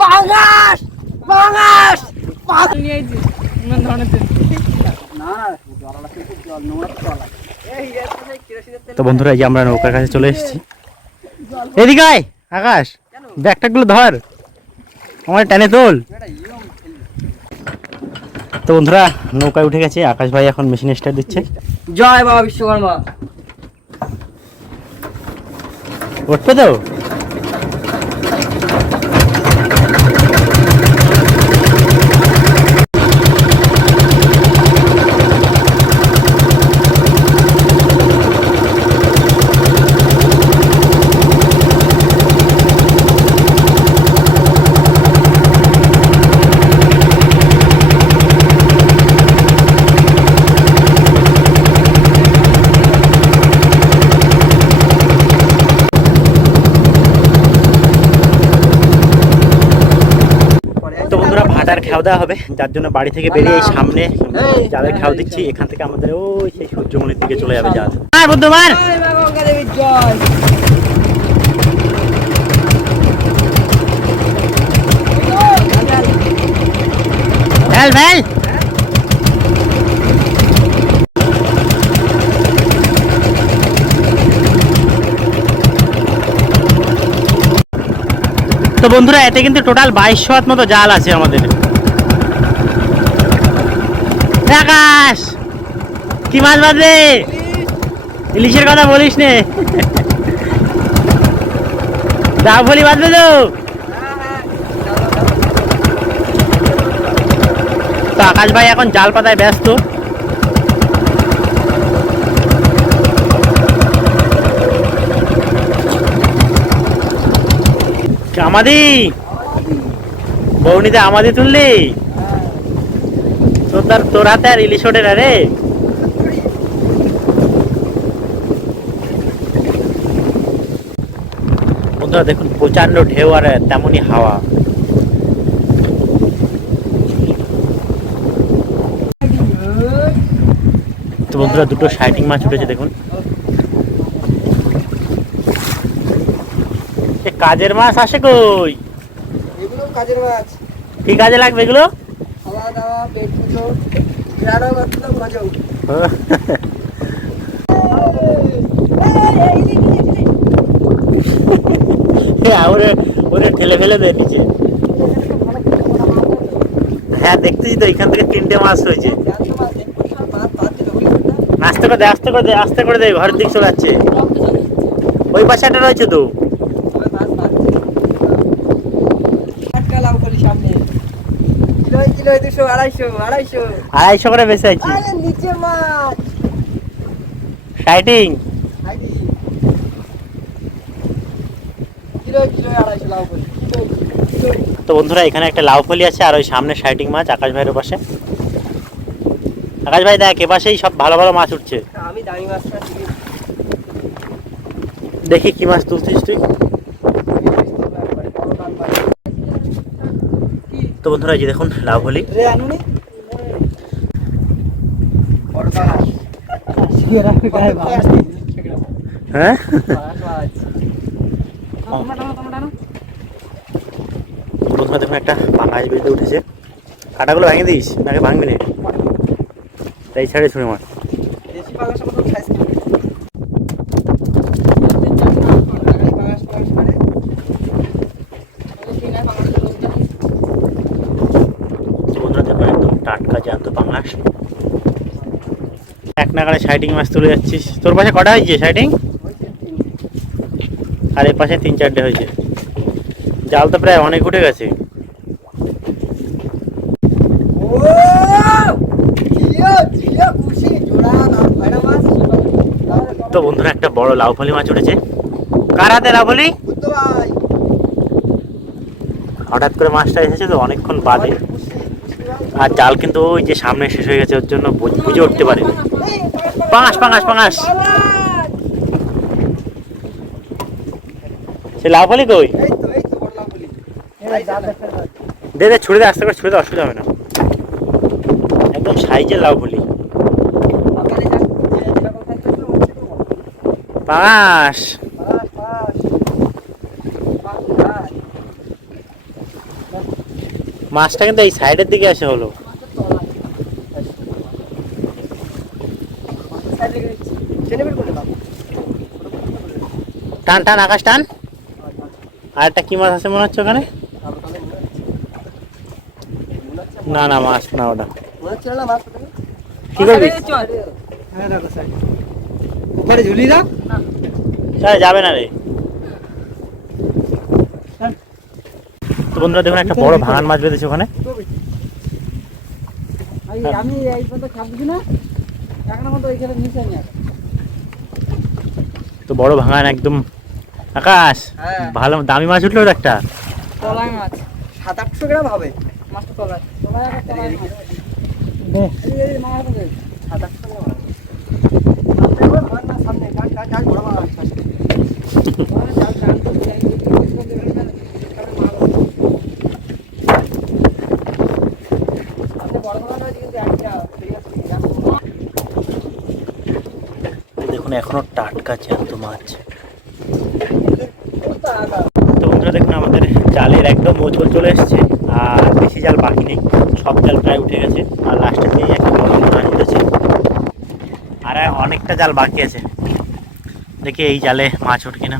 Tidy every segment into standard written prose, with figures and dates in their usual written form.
পাঙাশ পাঙাশ নিয়েছি ইমান ধরনের না জল আছে জল নোংরা জল আছে এই কেরোসিনের তেল। তো বন্ধুরা এই যে আমরা নৌকার কাছে চলে এসেছি। এদিকে আয় আকাশ, ব্যাগটাগুলো ধর, আমার টেনে তোল। তো বন্ধুরা নৌকায় উঠে গেছে, আকাশ ভাই এখন মেশিন স্টার্ট দিচ্ছে। জয় বাবা বিশ্বকর্মা। উঠবে তো? খাওয়া দাওয়া হবে, যার জন্য বাড়ি থেকে বেরিয়ে এই সামনে যাদের খাওয়া দিচ্ছি, এখান থেকে আমাদের ওই সেই সূর্যমণির দিকে চলে যাবে জাল। আর বুদ্ধবার ভেল ভেল। তো বন্ধুরা এতে কিন্তু টোটাল 2200 হাত মতো জাল আছে আমাদের। আকাশ কি মাছ বাঁধবে? ইলিশের কথা বলিস নে। ডাবলি বাঁধবে তো? তো আকাশ ভাই এখন জাল পাতায় ব্যস্ত। আমাদি বৌনিতে আমাদি তুললি তোর হাতে আর ইলিশ ওঠে না রে। বন্ধুরা দেখুন প্রচন্ড ঢেউ আর তেমনই হাওয়া। তো বন্ধুরা দুটো শাইটিং মাছ উঠেছে দেখুন। কাজের মাছ আসে কই? এগুলো কাজের মাছ। কি কাজে লাগবে এগুলো? খাওয়া দাওয়া, পেট পুজো, রাড়া মাছগুলো মজাও। ওরে ঠেলে ফেলে দেয় নিচে। হ্যাঁ দেখতেছি তো, এখান থেকে 3টে মাছ হয়েছে। আস্তে করে দে, আস্তে করে দে, আস্তে করে দে, ঘরের দিক চলে যাচ্ছে। ওই পাশে একটা রয়েছে তো। আড়াইশো করে বেশি আছে। শাইটিং তো বন্ধুরা এখানে একটা লাউ ফলি আছে, আর ওই সামনে শাইটিং মাছ আকাশ ভাইয়ের পাশে। আকাশ ভাই দেখ এপাশেই সব ভালো ভালো মাছ উঠছে। আমি দামি মাছটা দেখি কি মাছ তুলছিস তুই। তো বন্ধুরা এই যে দেখুন লাউ ফলি। হ্যাঁ বন্ধুরা দেখুন একটা পাঙাশ বেঁধে উঠেছে। কাটাগুলো ভেঙে দিস নাকি ভাঙবি না? এই ছাড়ে ছুঁড়ে মাছ। বন্ধুরা দেখুন একদম টাটকা জ্যান্ত পাঙাশ। এক নাগাড়ে শাইটিং মাছ তুলে যাচ্ছিস। তোর পাশে কটা হয়েছে শাইটিং? আর এর পাশে 3-4টে হয়েছে। জাল তো প্রায় অনেক উঠে গেছে। তো বন্ধুরা একটা বড় লাউ ফলি মাছ উঠেছে। কার হাতে লাউ ফলি? হঠাৎ করে মাছটা এসেছে তো অনেকক্ষণ বাদে, আর জাল কিন্তু ওই যে সামনে শেষ হয়ে গেছে, ওর জন্য বুঝে উঠতে পারেনি। পাঙাশ পাঙাশ পাঙাশ। সে লাউ ফলি কই? দে দে ছুড়ে দে, আস্তে করে ছুড়ে দে, অসুবিধা হবে না। একদম সাইজের লাউ ফলি। পাঙাশ। মাছটা কিন্তু এই সাইডের দিকে আসে হলো। টান টান আকাশ টান। আর একটা কি মাছ আছে মনে হচ্ছে ওখানে? না না মাছ না ওটা। কি করবি? উপরে ঝুলি দাও। যাবে না রে। তো বন্ধুরা দেখুন একটা বড় ভাঙান মাছ বেঁধেছে ওখানে। আমি এই পর্যন্ত খাবছি না এখন মতো ওইখানে নিচে নিয়ে তো বড় ভাঙান একদম। আকাশ ভালো দামি মাছ উঠলো একটা। তলাই মাছ 700-800 গ্রাম হবে মাছটা তলাই মাছ 700-800 গ্রাম হবে। সামনে বড় মাছ দেখুন এখনো টাটকা জ্যান্ত মাছ। তো বন্ধুরা দেখুন আমাদের জালের একদম মজবুত চলে এসছে আর বেশি জাল বাকি নেই, সব জাল প্রায় উঠে গেছে আর লাস্টের দিকে একটা বড় মাছ উঠেছে আর অনেকটা জাল বাকি আছে। দেখি এই জালে মাছ ওঠে কিনা।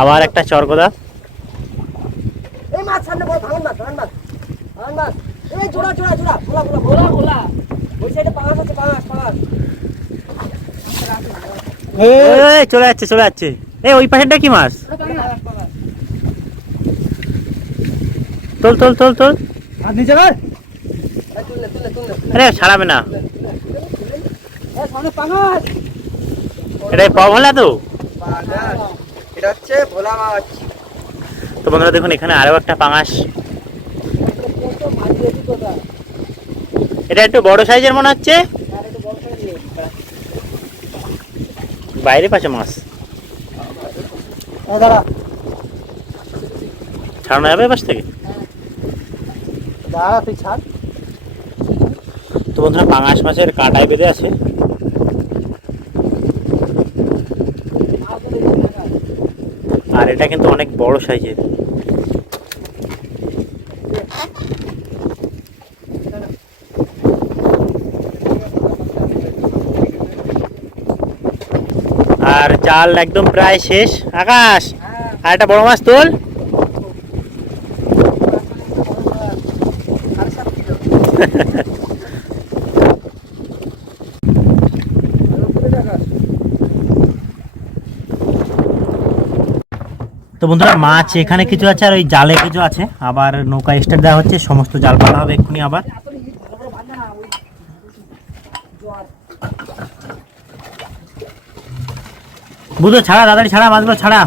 আবার একটা চরগোদা। এই মাছ সামনে বড় ভাঙন মাছ এই জোড়া ভোলা ওই সাইডে পাঁচ আছে পাঁচ এই চলে যাচ্ছে এই ওই পাশেরটা কি মাছ? তোল আর নিচে ভাই আরে ছাড়াবে না, সামনে পাঙাশ। এটা ভোলা তো। এটা হচ্ছে ভোলা মাছ। তো বন্ধুরা দেখুন এখানে আরো একটা পাঙাশ। এটা একটু বড় সাইজের মনে হচ্ছে, বাইরে পাশে মাছ। ছাড়ানো যাবে পাশ থেকে? তুই ছাড়। তো বন্ধুরা পাঙাশ মাছের কাঁটায় বেঁধে আছে। আর এটা কিন্তু অনেক বড় সাইজের। আর জাল একদম প্রায় শেষ। আকাশ আর একটা বড় মাছ তোল। তো বন্ধুরা মাছ এখানে কিছু আছে আর ওই জালে কিছু আছে, আবার নৌকা স্টার্ট দেওয়া হচ্ছে, সমস্ত জাল পাতা হবে এক্ষুনি। আবার বুঝো ছাড়া, তাড়াতাড়ি ছাড়া, মাছগুলো ছাড়া।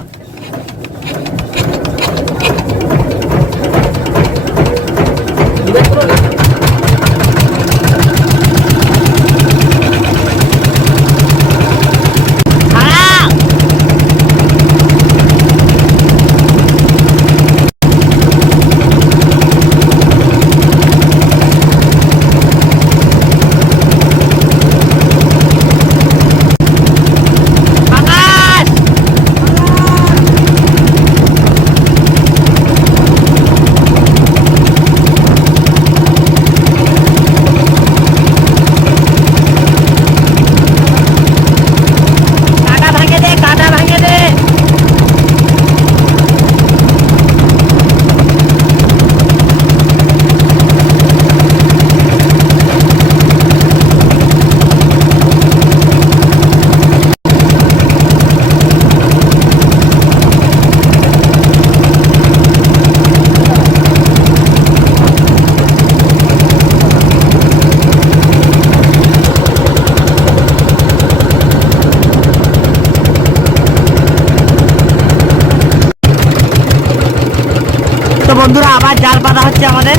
তো বন্ধুরা আবার জাল পাতা হচ্ছে আমাদের।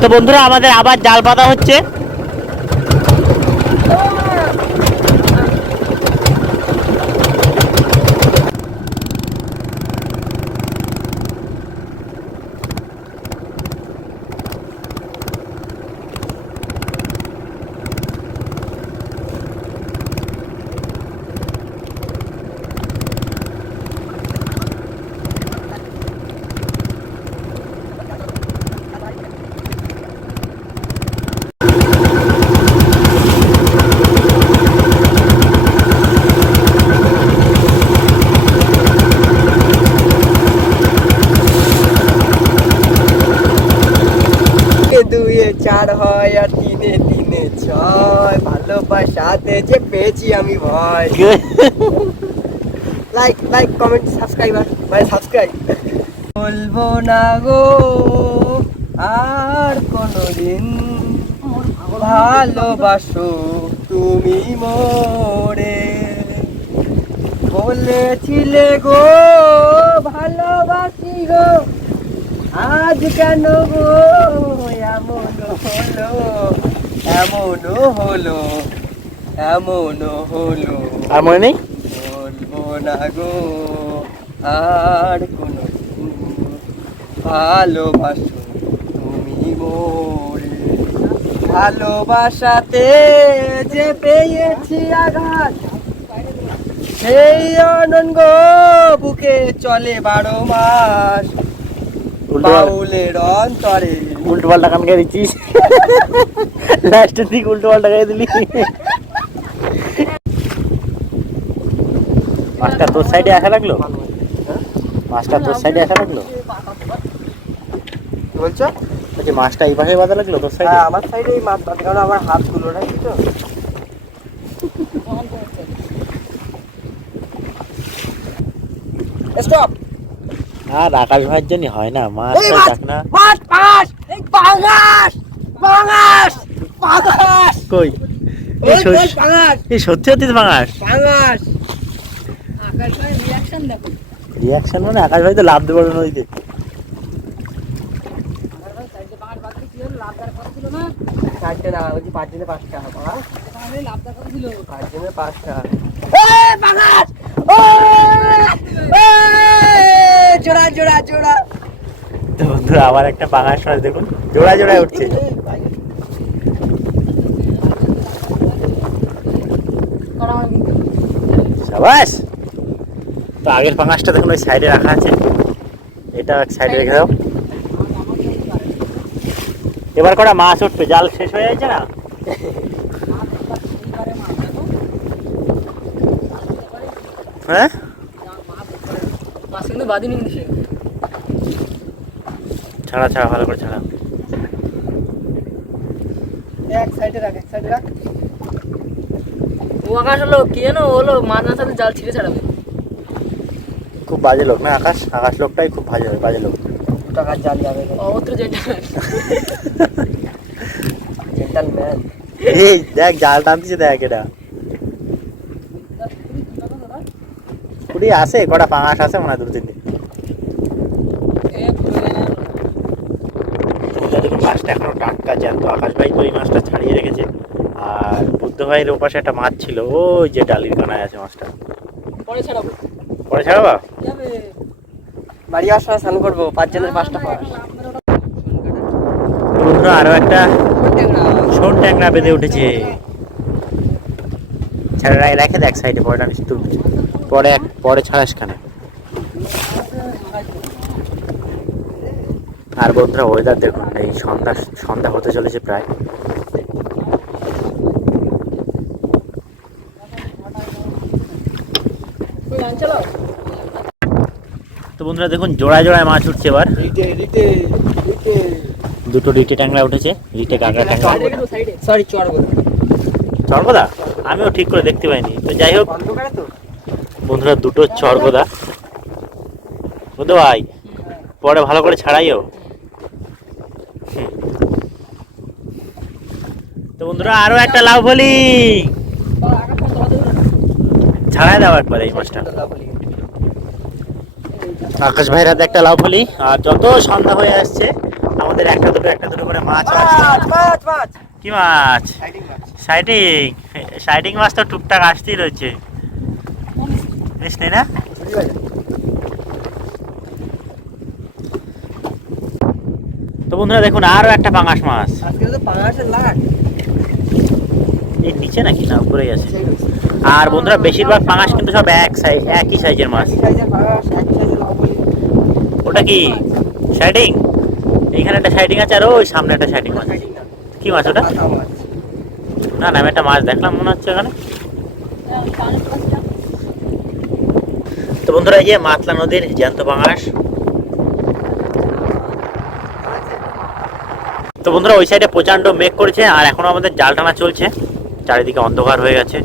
তো বন্ধুরা আমাদের আবার জাল পাতা হচ্ছে। চার হয় আর তিনে তিনে ছয়, ভালোবাসাতে যে পেয়েছি আমি ভয়। লাইক লাইক কমেন্ট সাবস্ক্রাইবার ভাই সাবস্ক্রাইব। বলবো না গো আর কোনোদিন ভালোবাসো তুমি মোরে, বলেছিলে গো ভালোবাসি গো, আজ কেন গো এমন হলো, এমন হলো, এমন হলো। আর মনে নেই? বলবো না গো আর কোনো ভালোবাসো তুমি মোরে, ভালোবাসাতে যে পেয়েছি আঘাত, সেই অনঙ্গ বুকে চলে 12 মাস, বাউলের অন্তরে। উল্টো পাল্টা গান গাই দিচ্ছিস, লাস্টের দিকে উল্টো পাল্টা গাই দিলি। মাছটা তোর সাইডে আসা লাগলো, মাছটা তোর সাইডে আসা লাগলো, কি বলছো? বলছি মাছটা এই পাশে বাঁধা লাগলো তোর সাইডে? হ্যাঁ আমার সাইডে মাছ বাঁধে, কারণ আমার হাত গুলো রাখি তো। স্টপ। আর আকাশ ভাইয়ের জন্য হয় না মাছ, এই মাছ, না মাছ পাঙাশ, এই পাঙাশ, পাঙাশ, পাঙাশ, কই ওই ওই পাঙাশ, এই সত্যি সত্যি ভাঙাস? পাঙাশ। আকাশ ভাই রিয়াকশন দেখো। রিয়াকশন মানে আকাশ ভাই তো লাভ দেবো নদীতে। আকাশ ভাই সাইডে পাহাড় বাঁধতে ছিল, লাভদার কথা ছিল না? চারটে না, ওই যে 5 জনে 5 টাকা পাঙাশ, পাহাড়ে লাভদার কথা ছিল। 5 জনে 5 টাকা। এই পাঙাশ, এই জোড়া জোড়া জোড়া। তো বন্ধুরা আবার একটা পাঙাশ মাছ দেখুন জোড়া জোড়ায় উঠছে। সাবাস। তো আগের পাঙাশটা দেখুন ওই সাইডে রাখা আছে, এটা এক সাইডে রেখে দাও। এবার কটা মাছ উঠবে, জাল শেষ হয়ে যাচ্ছে না? হ্যাঁ মাছ কিন্তু বাঁধিনি কিন্তু সে। ছাড়া ছাড়া ভালো করে ছাড়া। এক সাইডে রাখ, এক সাইডে রাখ। ও আকাশ হলো কি জানো, ও হলো মাছ না ছাড়লে জাল ছিঁড়ে ছাড়াবে। খুব বাজে লোক না আকাশ, আকাশ লোকটাই খুব বাজে লোক। টাকা জাল যাবে, অভদ্র যেটা। জেন্টলম্যান। এই দেখ জাল টানতেছে, দেখ এটা কুড়ি আছে, কটা পাঙাশ আছে মনে হয়, 2-3 মাছটা এখনো টাটকা জ্যান্ত। আকাশ ভাই তো এই মাছটা ছাড়িয়ে রেখেছে। আর বুদ্ধ ভাইয়ের ওপাশে একটা মাছ ছিল, ওই যে ডালির কানায় আছে মাছটা, পরে ছাড়াবো। পরে ছাড়াবা? যাবে। বাড়ি আসার সময় স্নান করবো, 5 জনের 5টা পাস। বন্ধুরা আরো একটা ছোট ট্যাংরা বেঁধে উঠেছে। ছাড়া রেখে দেখ সাইডে, পরে টানিস তুই, পরে ছাড়াস খানে। আর বন্ধুরা ওয়েদার দেখুন, এই সন্ধ্যা হতে চলেছে প্রায়। তো বন্ধুরা দেখুন জোড়ায় জোড়ায় মাছ উঠছে এবার। দুটো রিটে ট্যাংরা উঠেছে, রিটে কাঁকড়া ট্যাংরা। সরি চড় বলে। চরগদা আমিও ঠিক করে দেখতে পাইনি, তো যাই হোক অন্ধকারে তো। বন্ধুরা দুটো চরগদা। বুঝতে ভাই পরে ভালো করে ছাড়াইও। তো বন্ধুরা আরো একটা লাউ ফলি ছাড়াই দাও একবার এই মাছটা। আকাশ ভাইয়ের হাতে একটা লাউ ফলি। আর যত সন্ধ্যা হয়ে আসছে আমাদের একটা দুটো করে মাছ আসছে। কি মাছ? সাইডিং মাছ তো টুকটাক আসতেই রয়েছে, বেশ তাই না? তো বন্ধুরা দেখুন আরো একটা পাঙাশ মাছ। আজকে তো পাঙাশের লাট। এই নিচে নাকি না উপরেই আছে? আর বন্ধুরা বেশিরভাগ পাঙাশ কিন্তু সব একই সাইজের মাছ। সাইজের পাঙাশ, এক সাইজের লাউবলি। ওটা কি সাইডিং? এইখানে একটা সাইডিং আছে আর ওই সামনে একটা সাইডিং মাছ। কি মাছ ওটা? না না আমি একটা মাছ দেখলাম মনে হচ্ছে এখানে। তো বন্ধুরা এই যে মাতলা নদীর জ্যান্ত পাঙাশ। তো বন্ধুরা ওই সাইডে প্রচন্ড মেঘ করেছে আর এখনো আমাদের জাল টানা চলছে, চারিদিকে অন্ধকার হয়ে গেছে।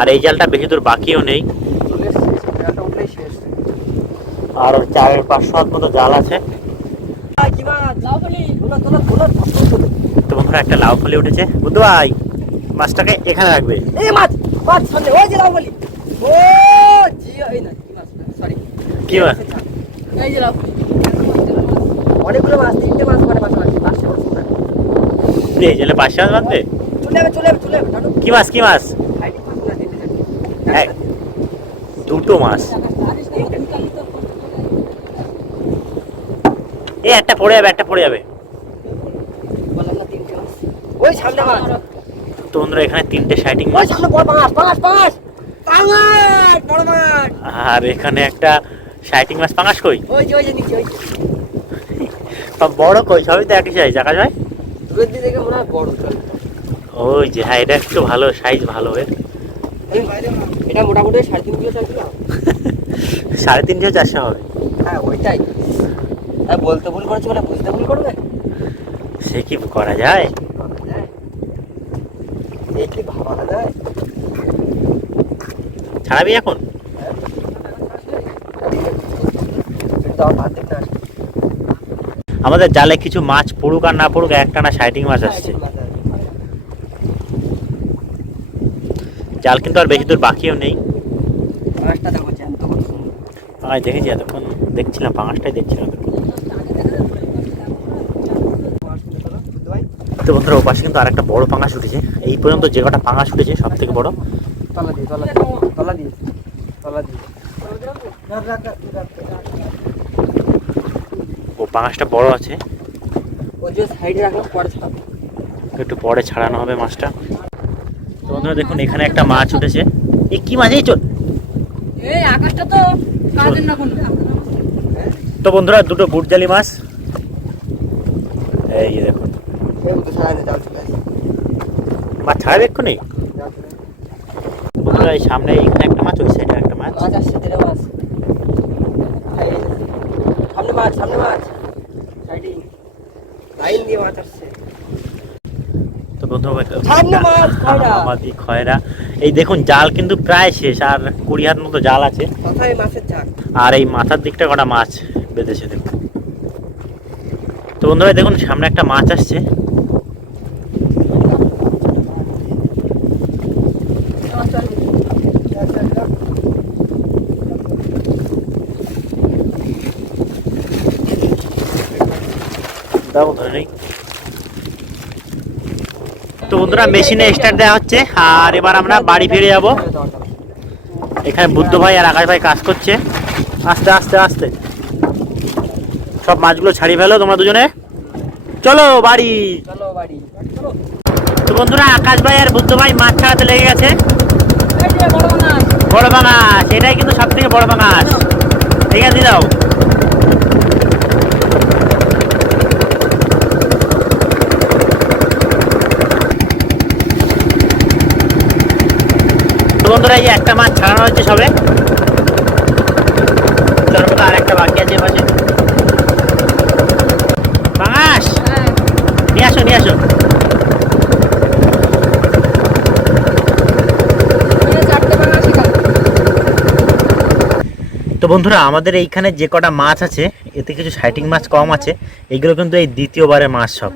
আর এই জালটা বেশি দূর বাকিও নেই, আর 400-500 হাত মতো জাল আছে। কি মাছ? লাউ ফলি। তোলা। তো বন্ধুরা একটা লাউ ফলি উঠেছে। বুদ্ধু ভাই মাছটাকে এখানে রাখবে। এই মাছ সামনে ওই যে লাউ ফলি। ও জি এই না কি মাছ সরি। কি মাছ? এই যে লাউ ফলি। অনেকগুলো মাছ, 3টে মাছ মানে পাশাপাশি বড় ছোট। এই জেলে 500 মাছ বাঁধবে? চলে যাবে টানো। কি মাছ কি মাছ? হাইডিং মাছ না দিতে এই, দুটো মাছ। এই একটা পড়ে যাবে। বললাম না 3টে মাছ। ওই সামনে মাছ। তো বন্ধুরা এখানে 3টে শাইটিং ওই মাছ, সামনে বড় পাঙাশ বড় মাছ। আর এখানে একটা শাইটিং মাছ। পাঙাশ কই? ওই যে নিচে ওই সব বড় কই? সবই তো একই সাইজ, দেখা যায়। দূরের দিকে দেখে মনে হয় বড় চল। ওই যে, হ্যাঁ এটা একটু ভালো সাইজ, ভালো এর। এটা মোটামুটি 3.5 কিলো 4 কিলো। 350-400 হবে। হ্যাঁ ওইটাই। আর বলতে ভুল করেছি মানে বুঝতে ভুল করবে। সে কি করা যায়? এই কি ভাবা যায়? ছাড়াবি এখন? আমাদের জালে কিছু মাছ পড়ুক আর না পড়ুক, একটানা শাইটিং মাছ আসছে। জাল কিন্তু আর বেশি দূর বাকিও নেই। মাছটা দেখো জ্যান্ত কত সুন্দর। পাঙাশ দেখেছি, এতক্ষণ দেখছিলাম, পাঙাশটাই দেখছিলাম। তো বন্ধুরা ওপাশে কিন্তু আর একটা বড় পাঙাশ উঠেছে। এই পর্যন্ত যে কটা পাঙাশ উঠেছে সব থেকে বড়। তলা দিয়ে ও পাঙাশটা বড় আছে, ওই যে সাইডে রাখলাম পরে ছাড়াবো। একটু পরে ছাড়ানো হবে মাছটা। তো বন্ধুরা দেখুন এখানে একটা মাছ উঠেছে। এই কি মাছ? এই চল। এই আকাশটা তো কাটেন না কোন। তো বন্ধুরা দুটো বুটজালি মাছ, এই যে দেখুন। এই তো ছাড়া জাল চলে আসে। মাছ ছাড়াবে এক্ষুনি। বন্ধুরা এই সামনে এখানে একটা মাছ, ওই সাইডে একটা মাছ। মাছ আসছে তেরে মাছ। সামনে মাছ সাইডে লাইন দিয়ে মাছ আসছে। তো বন্ধুরা সামনে মাছ, খয়রা। আমাদের খয়রা। এই দেখুন জাল কিন্তু প্রায় শেষ, আর 20 হাত মতো জাল আছে। মাথায় মাছের ঝাঁক। আর এই মাথার দিকটা কটা মাছ বেঁধেছে দেখুন। তো বন্ধুরা দেখুন সামনে একটা মাছ আসছে। দাও ধরে নেই। তো বন্ধুরা মেশিনে স্টার্ট দেওয়া হচ্ছে, আর এবার আমরা বাড়ি ফিরে যাব। এখানে বুদ্ধ ভাই আর আকাশ ভাই কাজ করছে। আস্তে আস্তে আস্তে সব মাছগুলো ছাড়িয়ে ফেলো তোমরা দুজনে, চলো বাড়ি। চলো বাড়ি। তো বন্ধুরা আকাশ ভাই আর বুদ্ধ ভাই মাছ ছাড়াতে লেগে গেছে। এই যে বড় মাছ। বড় পাঙাশ, এটাই কিন্তু সব থেকে বড় পাঙাশ। ঠিক আছে দাও। তো বন্ধুরা এই যে একটা মাছ ছাড়ানো হচ্ছে সবে, আর একটা বাকি আছে পাশে। পাঙাশ নিয়ে আসো নিয়ে আসো। তো বন্ধুরা আমাদের এইখানে যে কটা মাছ আছে এতে কিছু শাইটিং মাছ কম আছে, এগুলো কিন্তু এই দ্বিতীয়বারের মাছ সব।